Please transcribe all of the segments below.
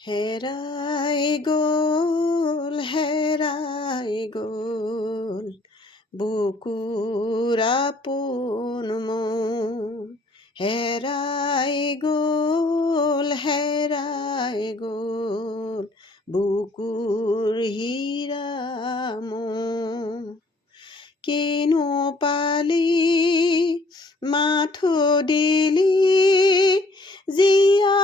হেৰাই গ'ল বুকুৰ আপোন মোৰ হেৰাই গ'ল বুকুৰ হীৰা মোৰ কিনো পালি মাথো দিলি জীয়া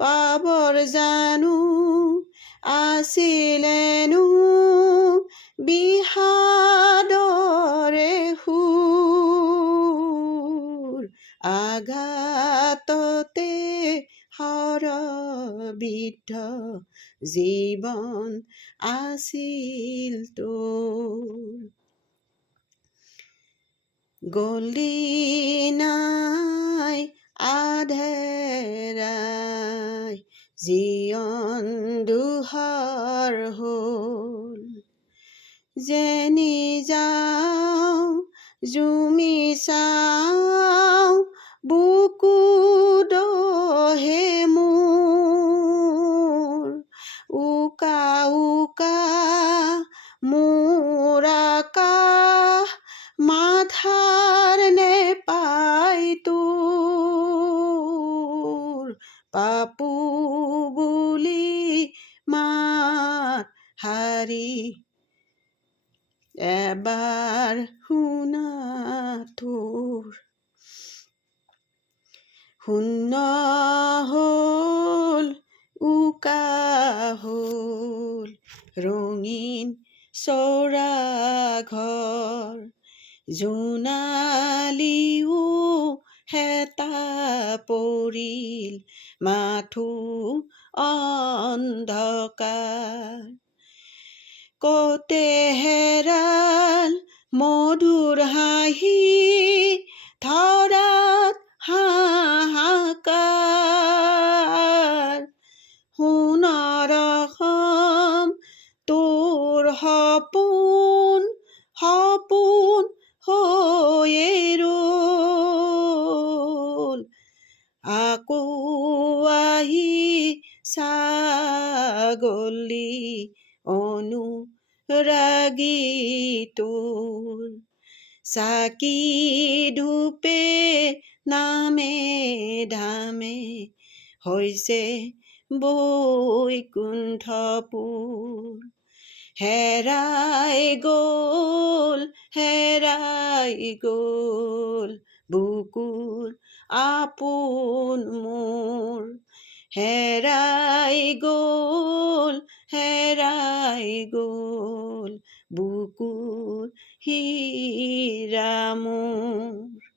পাবৰ জানো আছিলেনো বিষাদৰে সুৰ আঘাততে সৰবিদ্ধ জীৱন আছিল তোৰ গলি নাই আধেৰাই জীৱন দুহাৰ হ'ল যেনি যাওঁ জুমি চাওঁ বুকু দহে মোৰ উকা মোৰ আকাশ মাথাৰ নেপাই তোৰ পাপু বুলি মাত হাৰি এবাৰ শুনা তোৰ শূন্য হ'ল উকা হ'ল ৰঙীন চৰা ঘৰ জোনালিও হেতা পৰিল মাথো অন্ধকাৰ কতে হেৰাল মধুৰ হাঁহি ধৰাত হাহাকাৰ সোণৰ অসম তোৰ সপোন হৈয়ে ৰ'ল আকৌ আহি ছাগলী অনুৰাগী তোৰ চাকি ধূপে নামে ধামে হৈছে বৈকুণ্ঠপুৰ হেৰাই গ'ল বুকুৰ আপোন মোৰ হেৰাই গ'ল বুকুৰ হীৰা মোৰ